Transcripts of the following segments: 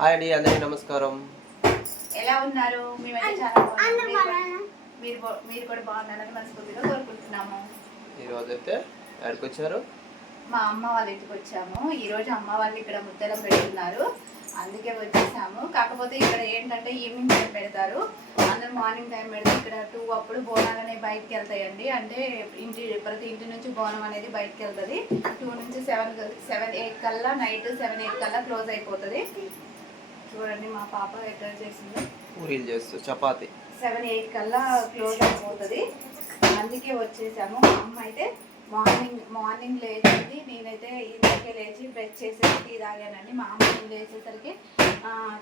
Hi అండి, అందరికీ నమస్కారం. ఎలా ఉన్నారు? మేమైతే చాలా బాగున్నాము. మీరు కూడా బాగున్నారని మనస్ఫూర్తిగా కోరుకుంటున్నాము. ఈరోజు అయితే ఎక్కడికి వచ్చారు? మా అమ్మ వాళ్ళ ఇంటికి వచ్చాము. ఈరోజు అమ్మ వాళ్ళు ఇక్కడ ముద్దలం పెడుతున్నారు, అందుకే వచ్చేసాము. కాకపోతే ఇక్కడ ఏంటంటే ఈవినింగ్ టైం పెడతారు, అందరూ మార్నింగ్ టైం పెడితే ఇక్కడ 2 అప్పుడు బోనాలు అనేవి బయటకు వెళ్తాయండి. అంటే ప్రతి ఇంటి నుంచి బోనం అనేది బయటకు వెళ్తుంది. 2 నుంచి 7-8 కల్లా, నైట్ 7-8 కల్లా క్లోజ్ అయిపోతుంది. చూడండి మా పాప ఎక్కడ చేసిందో, పూరీలు చేస్తూ చపాతి. 7-8 కల్లా క్లోజ్ అయిపోతుంది, అందుకే వచ్చేసాము. మా అమ్మ అయితే మార్నింగ్ లేచింది, నేనైతే ఇంటికే లేచి బ్రష్ చేసేసి టీ తాగానండి. మా అమ్మ లేచేసరికి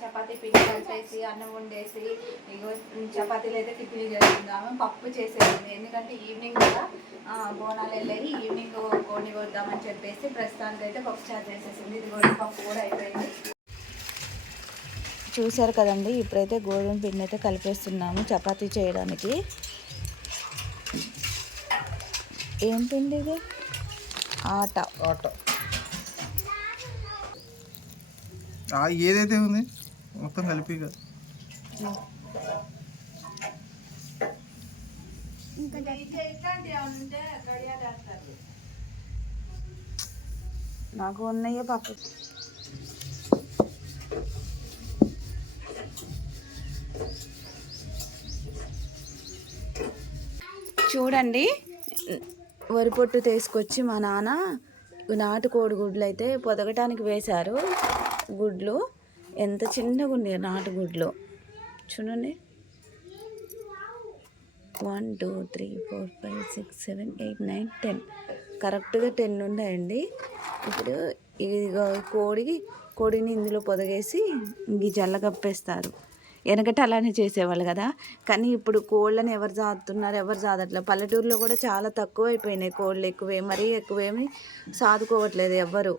చపాతీ పిండి కలిపేసి అన్నం వండేసి ఇగో చపాతీలు అయితే టిఫిన్ చేస్తున్నాము. పప్పు చేసేసింది, ఎందుకంటే ఈవినింగ్ కూడా బోనాలు వెళ్ళాయి, ఈవినింగ్ కోడిని వద్దామని చెప్పేసి ప్రస్తుతానికి అయితే పప్పు చారు చేసేసింది. ఇది కూడా పప్పు కూడా అయిపోయింది. చూసారు కదండి, ఇప్పుడైతే గోధుమ పిండి అయితే కలిపేస్తున్నాము చపాతీ చేయడానికి. ఏం పిండి ఇది? ఆట. ఏదైతే ఉంది మొత్తం కలిపి నాకు ఉన్నాయో పప్పు. చూడండి, వరి పొట్టు తీసుకొచ్చి మా నాన్న నాటుకోడి గుడ్లు అయితే పొదగటానికి వేశారు. గుడ్లు ఎంత చిన్నగా ఉన్నాయి నాటుగుడ్లు, చూడండి. 1 2 3 4 5 6 7 8 9 10 కరెక్ట్గా 10 ఉన్నాయండి. ఇప్పుడు ఇది కోడిని ఇందులో పొదగేసి ఇంక జల్ల కప్పేస్తారు. వెనకట అలానే చేసేవాళ్ళు కదా, కానీ ఇప్పుడు కోళ్ళని ఎవరు సాదుతున్నారు? ఎవరు సాదట్లేదు. పల్లెటూరులో కూడా చాలా తక్కువ అయిపోయినాయి కోళ్ళు, మరీ ఎక్కువేమి సాదుకోవట్లేదు ఎవ్వరు.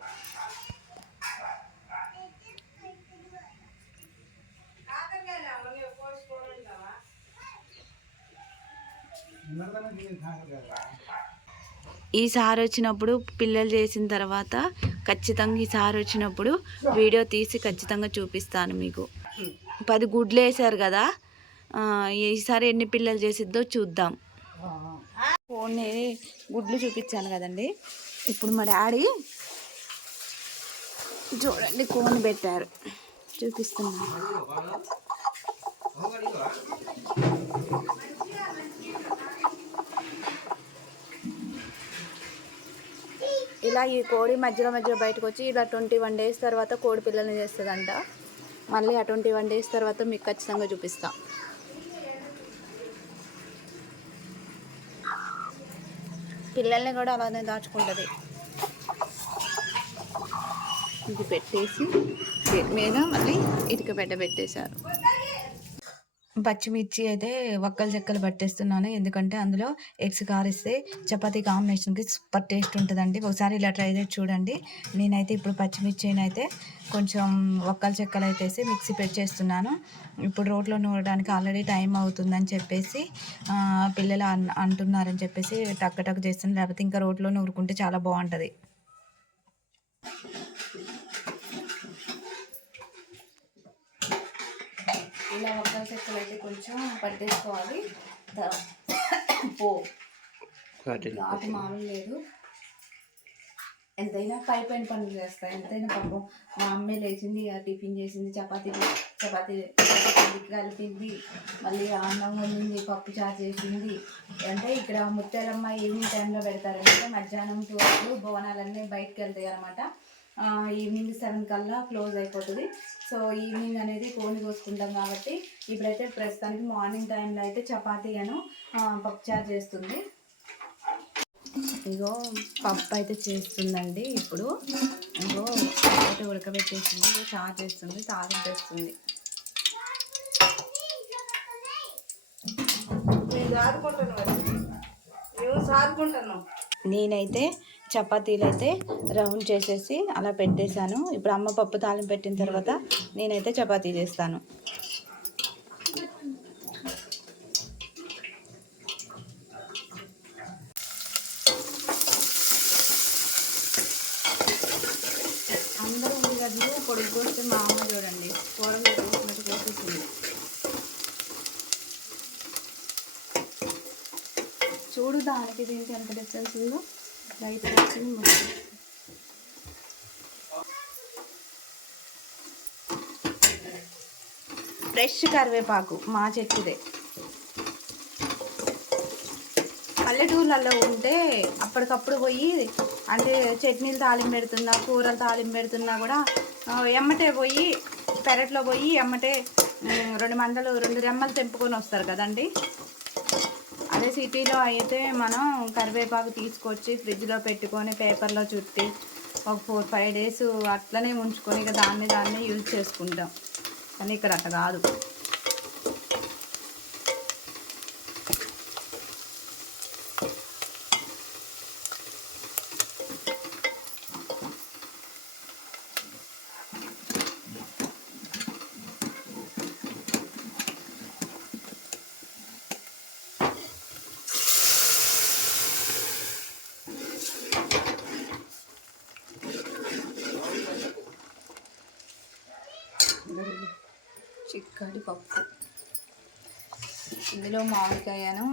ఈసారి వచ్చినప్పుడు పిల్లలు చేసిన తర్వాత ఖచ్చితంగా ఈసారి వచ్చినప్పుడు వీడియో తీసి ఖచ్చితంగా చూపిస్తాను మీకు. 10 గుడ్లు వేసారు కదా, ఈసారి ఎన్ని పిల్లలు చేసిద్దో చూద్దాం. ఫోన్ని గుడ్లు చూపించాను కదండి, ఇప్పుడు మా డాడీ చూడండి కోన్ పెట్టారు, చూపిస్తున్నాను. ఇలా ఈ కోడి మధ్యలో బయటకు వచ్చి ఇలా 21 days తర్వాత కోడి పిల్లల్ని చేస్తుందంట. మళ్ళీ ఆ 21 days తర్వాత మీకు ఖచ్చితంగా చూపిస్తా. పిల్లల్ని కూడా అలానే దాచుకుంటుంది. ఇది పెట్టేసి మీద మళ్ళీ ఇటుక పెట్టేశారు. పచ్చిమిర్చి అయితే వక్కలు చెక్కలు పట్టేస్తున్నాను, ఎందుకంటే అందులో ఎగ్స్ కారిస్తే చపాతీ కాంబినేషన్కి సూపర్ టేస్ట్ ఉంటుందండి. ఒకసారి ఇలా ట్రై చేసి చూడండి. నేనైతే ఇప్పుడు పచ్చిమిర్చిని అయితే కొంచెం వక్కలు చెక్కలు అయితే మిక్సీ పెట్టేస్తున్నాను. ఇప్పుడు రోట్లో నూరడానికి ఆల్రెడీ టైం అవుతుందని చెప్పేసి పిల్లలు అంటున్నారని చెప్పేసి టక్ చేస్తున్నాను, లేకపోతే ఇంకా రోట్లో నూరుకుంటే చాలా బాగుంటుంది. ఇలా వక్కల చెక్కలు అయితే కొంచెం పట్టేసుకోవాలి. ఘాటు మామూలు లేదు, ఎంతైనా పైన పనులు చేస్తాయి. ఎంతైనా పాపం మా అమ్మే లేచింది, టిఫిన్ చేసింది, చపాతీ కలిపింది, మళ్ళీ అన్నం వండింది, పప్పు చారు చేసింది. అంటే ఇక్కడ ముత్యాలమ్మ ఈవినింగ్ టైంలో పెడతారంటే మధ్యాహ్నం 2 బోనాలన్నీ బయటకు వెళ్తాయి అన్నమాట. ఈవినింగ్ 7 కల్లా క్లోజ్ అయిపోతుంది. సో ఈవినింగ్ అనేది కోడిని కోసుకుంటాం కాబట్టి ఇప్పుడైతే ప్రస్తుతానికి మార్నింగ్ టైంలో అయితే చపాతీను పప్పుచారు చేస్తుంది. ఇగో పప్పు అయితే చేస్తుందండి. ఇప్పుడు ఇగో అయితే ఉడకబెట్టేసింది, ఇగో చారు చేస్తుంది, తాలింపు వేస్తుంది. నేనైతే చపాతీలు అయితే రౌండ్ చేసేసి అలా పెట్టేశాను. ఇప్పుడు అమ్మ పప్పు తాలింపు పెట్టిన తర్వాత నేనైతే చపాతీ చేస్తాను. అందరూ ఉల్లిగడ్డలు పొడిగి పోస్తే మా అమ్మ చూడండి చూడు దానికి దీనికి ఎంత డిఫరెన్స్ ఉందో. లైట్ వచ్చింది మొత్తం. ఫ్రెష్ కరివేపాకు మా చెట్టుదే. పల్లెటూర్లలో ఉంటే అప్పటికప్పుడు పోయి అంటే చట్నీలు తాలింపు పెడుతున్నా, కూరలు తాలింపు పెడుతున్నా కూడా ఎమ్మటే పోయి పెరట్లో పోయి ఎమ్మటే 2 రెమ్మలు తెంపుకొని వస్తారు కదండి. అదే సిటీలో అయితే మనం కరివేపాకు తీసుకొచ్చి ఫ్రిడ్జ్లో పెట్టుకొని పేపర్లో చుట్టి ఒక 4-5 డేస్ అట్లనే ఉంచుకొని ఇక దాన్ని యూజ్ చేసుకుంటాం. కానీ ఇక్కడ అట్లా కాదు. చిక్కటి పప్పు, ఇందులో మామిడికాయను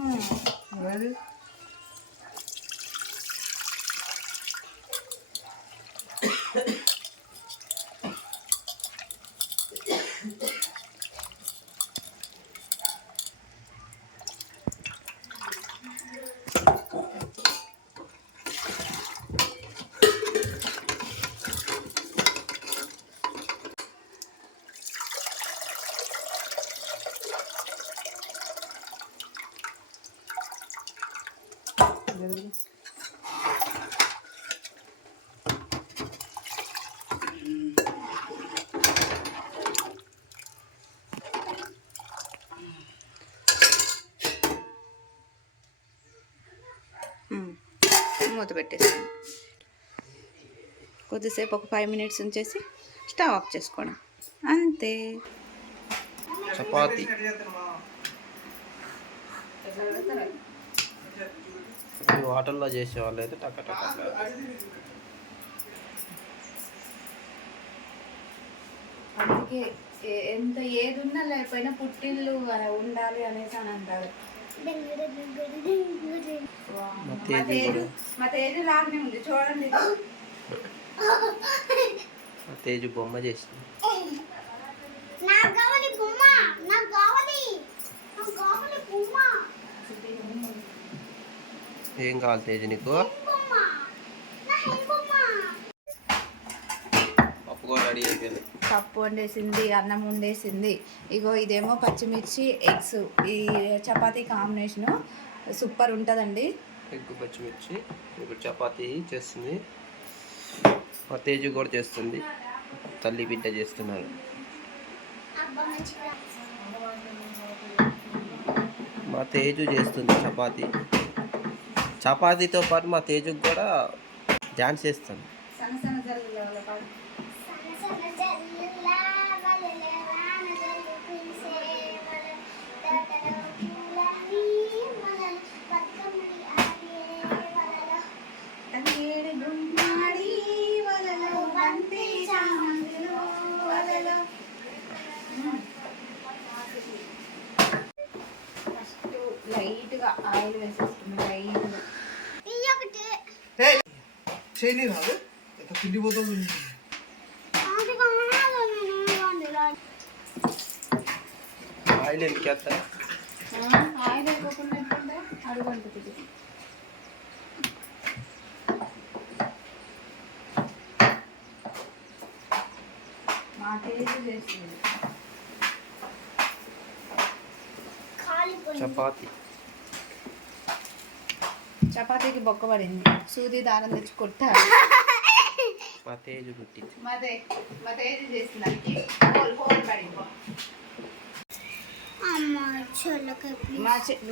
మూత పెట్టేస్తాను. కొద్దిసేపు ఒక 5 మినిట్స్ ఉంచేసి స్టవ్ ఆఫ్ చేసుకోవడం అంతే. చపాతి వాటర్లో చేసే వాళ్ళు అయితే టక్క అందుకే ఎంత ఏది ఉన్నా లేకపోయినా పుట్టిల్లు ఉండాలి అనేసి అని అంటారు. మా తేజు లాగానే ఉంది చూడండి. తేజు బొమ్మ చేసింది. ఏం కావాలి తేజు నీకు? పప్పు కూడా రెడీ అయిపోయింది. పప్పు వండేసింది, అన్నం వండేసింది. ఇగో ఇదేమో పచ్చిమిర్చి ఎగ్స్. ఈ చపాతీ కాంబినేషను సూపర్ ఉంటుందండి. ఎగ్ పచ్చిమిర్చి. ఇప్పుడు చపాతీ చేస్తుంది. మా తేజు కూడా చేస్తుంది. తల్లి బిడ్డ చేస్తున్నారు. మా తేజు చేస్తుంది చపాతీ. చపాతీతో పాటు మా తేజుకి కూడా డాన్స్ చేస్తాను. లైట్గా ఆయిల్ వేసేసుకున్నాం. చేయని రాదు పిండి పోతుంది. ఆయిల్ ఎందుకు వేస్తా? ఆయిల్ అయిపోకుండా అడుగుంటుంది. మా టేస్ట్ చేస్తుంది. చపాతీకి బొక్క పడింది. సూది దారం తెచ్చి కొట్టారు. మా తేజు పుట్టింది. మా తేజు చేసింది.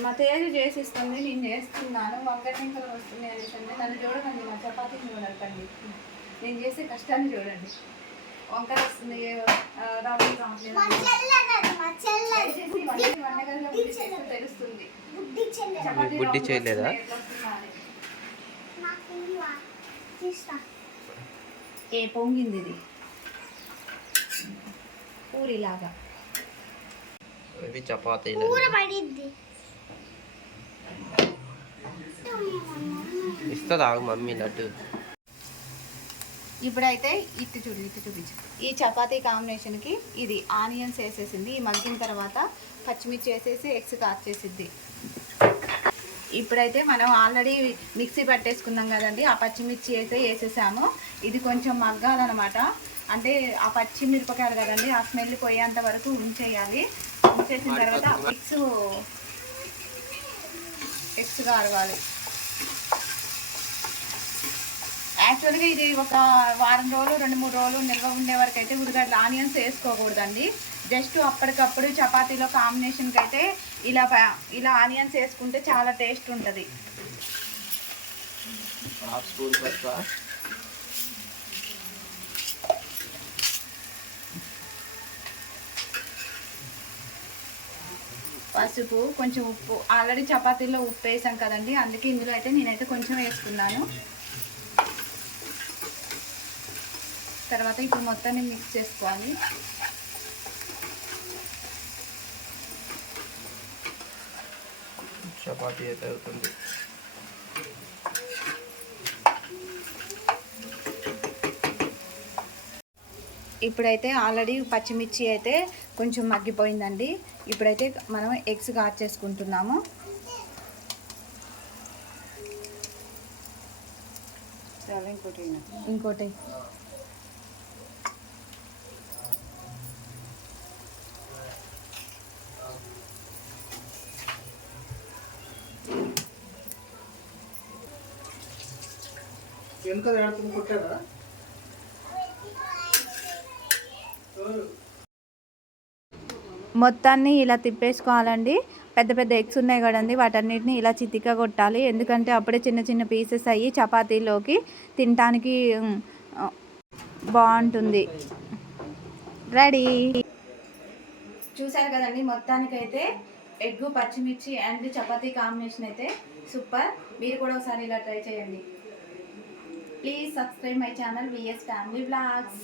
మా తేజు చేసిస్తుంది. నేను చేస్తున్నాను. వంకటింకలు వస్తున్నాయి అనేసి నన్ను చూడకండి. మా చపాతీని చూడకండి. నేను చేసే కష్టాన్ని చూడండి. వంకర వస్తుంది, రావడం తెలుస్తుంది. బుడ్డి చేయలేదా? ఏ పొంగింది ఇది పూరిలాగా. ఇవి చపాతీలు. ఇస్తుందా మమ్మీ లడ్డు? ఇప్పుడైతే ఇటు చూపించు. ఈ చపాతీ కాంబినేషన్కి ఇది ఆనియన్స్ వేసేసింది. ఈ మగ్గిన తర్వాత పచ్చిమిర్చి వేసేసి ఎగ్స్ కాచేసిద్ది. ఇప్పుడైతే మనం ఆల్రెడీ మిక్సీ పట్టేసుకున్నాం కదండి, ఆ పచ్చిమిర్చి అయితే వేసేసాము. ఇది కొంచెం మగ్గాలన్నమాట. అంటే ఆ పచ్చిమిరపకాయలు కదండి, ఆ స్మెల్ పోయేంత వరకు ఉంచేయాలి. ఉంచేసిన తర్వాత ఎగ్స్ కారవాలి. యాక్చువల్గా ఇది ఒక వారం రోజులు 2-3 రోజులు నిల్వ ఉండే వరకు అయితే ఉల్లిగడ్డలు ఆనియన్స్ వేసుకోకూడదండి. జస్ట్ అప్పటికప్పుడు చపాతీలో కాంబినేషన్కి అయితే ఇలా ఆనియన్స్ వేసుకుంటే చాలా టేస్ట్ ఉంటుంది. ½ స్పూన్ పసుపు, కొంచెం ఉప్పు. ఆల్రెడీ చపాతీలో ఉప్పు వేసాం కదండి, అందుకే ఇందులో అయితే నేనైతే కొంచెం వేసుకున్నాను. తర్వాత ఇప్పుడు మొత్తాన్ని మిక్స్ చేసుకోవాలి. చపాతీ అయితే అవుతుంది. ఇప్పుడైతే ఆల్రెడీ పచ్చిమిర్చి అయితే కొంచెం మగ్గిపోయిందండి. ఇప్పుడైతే మనం ఎగ్స్ చేసుకుంటున్నాము. ఇంకోటి కొట్టారా? మొత్తాన్ని ఇలా తిప్పేసుకోవాలండి. పెద్ద పెద్ద ఎగ్స్ ఉన్నాయి కదండి, వాటన్నిటిని ఇలా చితిక కొట్టాలి. ఎందుకంటే అప్పుడే చిన్న చిన్న పీసెస్ అయ్యి చపాతీలోకి తినడానికి బాగుంటుంది. రెడీ. చూసారు కదండి, మొత్తానికైతే ఎగ్, పచ్చిమిర్చి అండ్ చపాతీ కాంబినేషన్ అయితే సూపర్. మీరు కూడా ఒకసారి ఇలా ట్రై చేయండి. Please subscribe my channel VS family vlogs.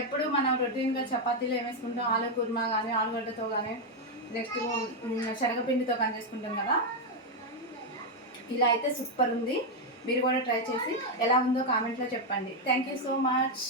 ఎప్పుడు మనం రొటీన్గా చపాతీలో ఏమేసుకుంటాం, ఆలు కుర్మా కానీ, ఆలుగడ్డతో కానీ, నెక్స్ట్ శనగపిండితో కానీ చేసుకుంటాం కదా. ఇలా అయితే సూపర్ ఉంది. మీరు కూడా ట్రై చేసి ఎలా ఉందో కామెంట్లో చెప్పండి. Thank you so much.